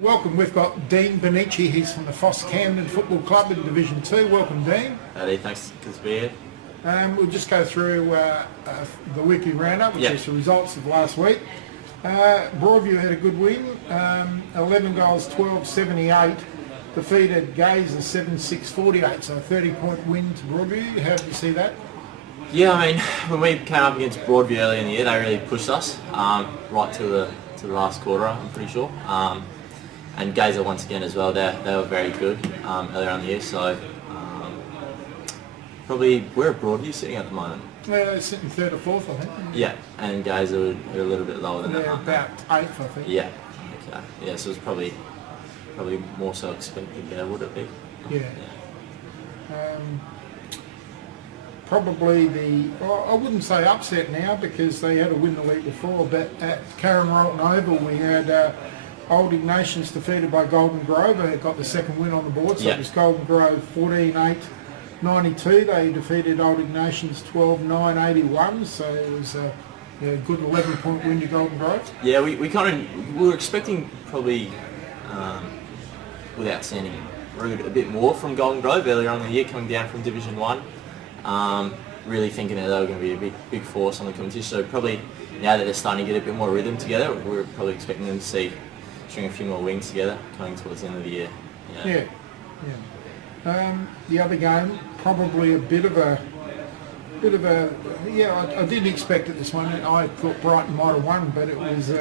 Welcome, we've got Dean Bonnici. He's from the FORFEIT Camden Football Club in Division 2. Welcome, Dean. Howdy, thanks to be here. We'll just go through the weekly roundup, which is the results of last week. Broadview had a good win, 11 goals, 12-78. Defeated Gaza 7-6-48, so a 30-point win to Broadview. How did you see that? Yeah, I mean, when we came up against Broadview early in the year, they really pushed us right to the last quarter, I'm pretty sure. And Gaza once again as well, they were very good earlier on in the year, so probably we're at Broadview sitting at the moment. They're sitting third or fourth, I think. Yeah, and Gaza are a little bit lower than that. They're about 8th, I think. Yeah, okay. Yeah, so it's probably more so expected there, would it be? Yeah. Probably I wouldn't say upset now because they had a win the week before, but at Brighton Oval we had Old Ignatians defeated by Golden Grove. They got the second win on the board, so it was Golden Grove 14-8-92. They defeated Old Ignatians 12-9-81, so it was a good 11-point win to Golden Grove. Yeah, we were expecting probably, without sounding rude, a bit more from Golden Grove earlier on in the year, coming down from Division 1. Really thinking that they were going to be a big force on the competition. So probably now that they're starting to get a bit more rhythm together, we're probably expecting them to string a few more wins together coming towards the end of the year. Yeah. The other game, probably a bit of a I didn't expect it this one. I thought Brighton might have won, but it was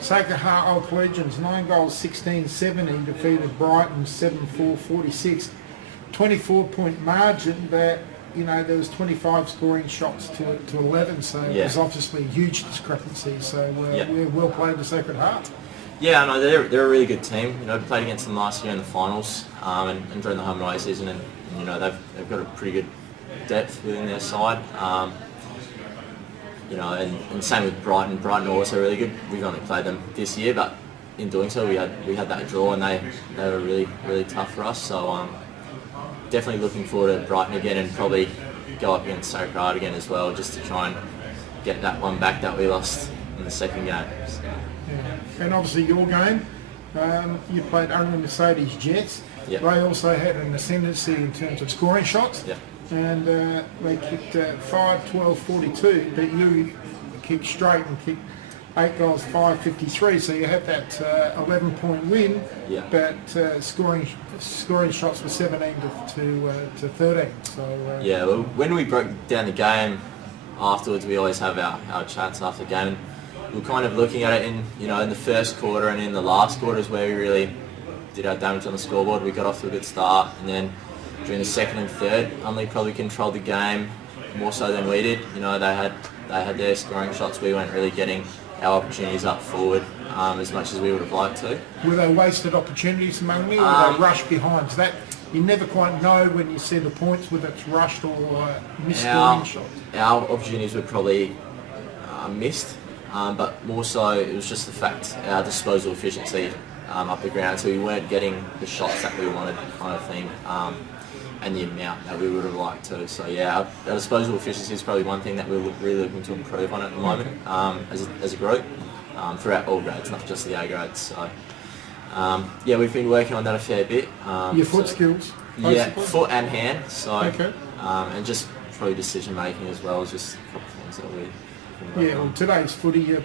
Sacred Old Collegians 9 goals 16-70 defeated Brighton 7-4-46. 24-point margin, but there was 25 scoring shots to 11, so it was obviously a huge discrepancy. So we're well played to Sacred Heart. Yeah, no, they're a really good team. Played against them last year in the finals and during the home and away season, and they've got a pretty good depth within their side. And same with Brighton. Brighton are also really good. We've only played them this year, but in doing so, we had that draw, and they were really tough for us. So definitely looking forward to Brighton again, and probably go up against Sacred Heart again as well, just to try and get that one back that we lost in the second game. So. Yeah. And obviously your game, you played Unley Mercedes Jets. Yep. They also had an ascendancy in terms of scoring shots. Yep. And they kicked 5-12-42, but you kicked straight and kicked 8 goals 5-53, so you had that 11-point win, but scoring shots were 17 to 13. So well, when we broke down the game afterwards, we always have our chats after the game. We're kind of looking at it in the first quarter and in the last quarter is where we really did our damage on the scoreboard. We got off to a good start, and then during the second and third, Unley probably controlled the game more so than we did. They had their scoring shots. We weren't really getting our opportunities up forward as much as we would have liked to. Were they wasted opportunities among me, or they rushed behind? That you never quite know when you see the points whether it's rushed or missed scoring shots. Our opportunities were probably missed. But more so, it was just the fact our disposal efficiency up the ground, so we weren't getting the shots that we wanted, kind of thing, and the amount that we would have liked to. So our disposal efficiency is probably one thing that we're really looking to improve on at the moment as a group, throughout all grades, not just the A grades. So we've been working on that a fair bit. Your foot skills? Yeah, foot and hand. So and just probably decision making as well is just a couple of things that we. Well, today's footy, it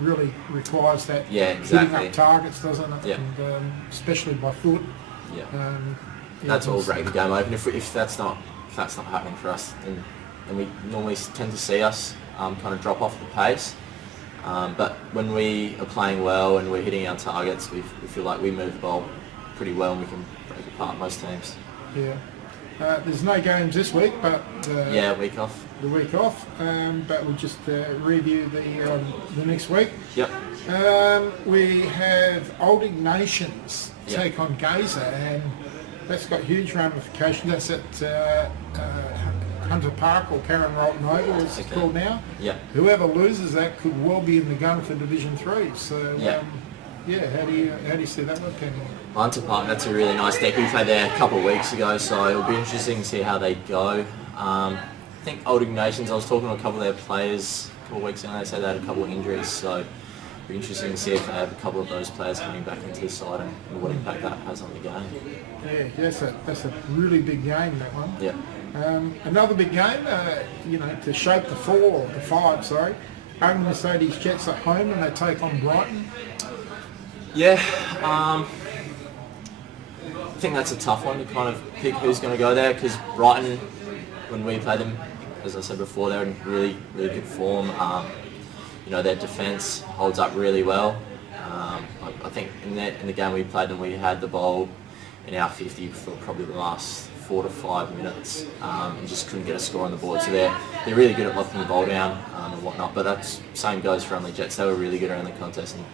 really requires that hitting up targets, doesn't it? Yeah. And especially by foot. Yeah. That's all break the game open. If that's not happening for us, then we normally tend to see us kind of drop off the pace. But when we are playing well and we're hitting our targets, we feel like we move the ball pretty well and we can break apart most teams. Yeah. There's no games this week, but week off. The week off, but we'll just review the next week. Yep. We have Old Ignatians take on Gaza, and that's got huge ramifications. That's at Hunter Park, or Brighton Oval as it's called now. Yeah. Whoever loses that could well be in the gun for Division 3. So how do you see that one panning out? Hunter Park, that's a really nice deck. We played there a couple of weeks ago, so it'll be interesting to see how they go. I think Old Ignatians, I was talking to a couple of their players a couple of weeks ago, and they said they had a couple of injuries, so be interesting to see if they have a couple of those players coming back into the side and what impact that has on the game. Yeah, that's a really big game, that one. Yeah. Another big game, to shape the 4 or the 5, sorry. Owen Mercedes Jets at home and they take on Brighton. Yeah, I think that's a tough one to kind of pick who's going to go there, because Brighton, when we play them, as I said before, they're in really, really good form. Their defence holds up really well. I think in the game we played them, we had the ball in our 50 for probably the last 4 to 5 minutes and just couldn't get a score on the board. So they're really good at locking the ball down and whatnot. But that same goes for Unley Jets. They were really good around the contest, and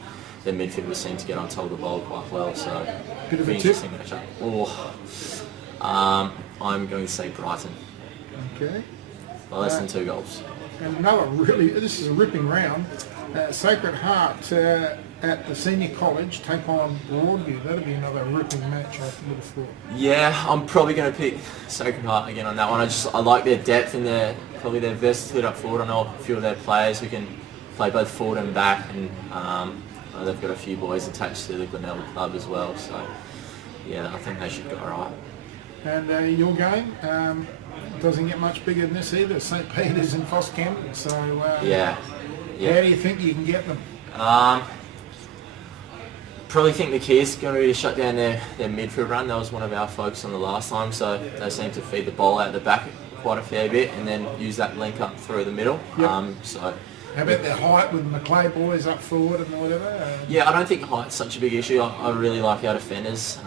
their midfielders seem to get on top of the ball quite well. So bit of a interesting matchup. I'm going to say Brighton. Okay. By less than 2 goals. And this is a ripping round. Sacred Heart at the senior college take on Broadview. That'll be another ripping match, I would have thought. Yeah, I'm probably going to pick Sacred Heart again on that one. I like their depth and their versatility up forward. I know a few of their players who can play both forward and back, and they've got a few boys attached to the Glenelg club as well. So yeah, I think they should go alright. And your game doesn't get much bigger than this either. St. Peter's and FOS Camden. So yeah. How do you think you can get them? Probably think the key is going to be to shut down their midfield run. That was one of our focus on the last time. So they seem to feed the ball out the back quite a fair bit, and then use that link up through the middle. Yep. How about their height with the Maclay boys up forward and whatever? Yeah, I don't think height's such a big issue. I really like our defenders.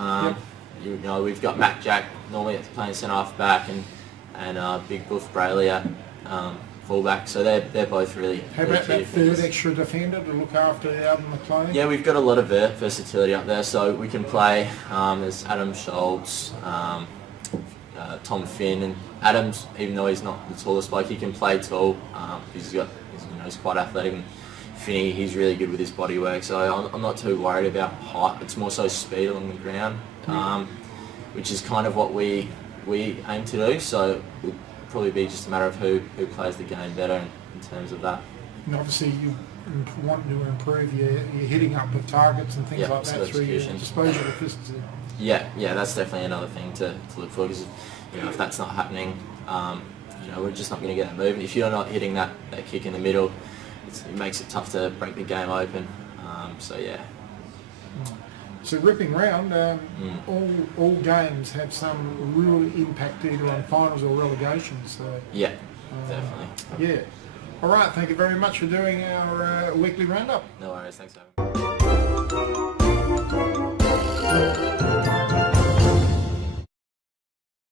We've got Mac Jack normally playing centre half back, and Big Buff Brayley at fullback. So they're both really. How about that third extra defender to look after Adam Maclay? Yeah, we've got a lot of versatility up there, so we can play. There's Adam Schultz, Tom Finn, and Adams. Even though he's not the tallest bloke, he can play tall. He's quite athletic. And Finney, he's really good with his body work, so I'm not too worried about height. It's more so speed along the ground, which is kind of what we aim to do. So it'll probably be just a matter of who plays the game better in terms of that. And obviously you want to improve your hitting up of targets and things like that through your disposal efficiency. Yeah, that's definitely another thing to look for, because if that's not happening, we're just not going to get that movement. If you're not hitting that kick in the middle, it makes it tough to break the game open. So yeah. So ripping round, all games have some real impact either on finals or relegation. So yeah, definitely. Yeah. All right. Thank you very much for doing our weekly roundup. No worries. Thanks, Evan.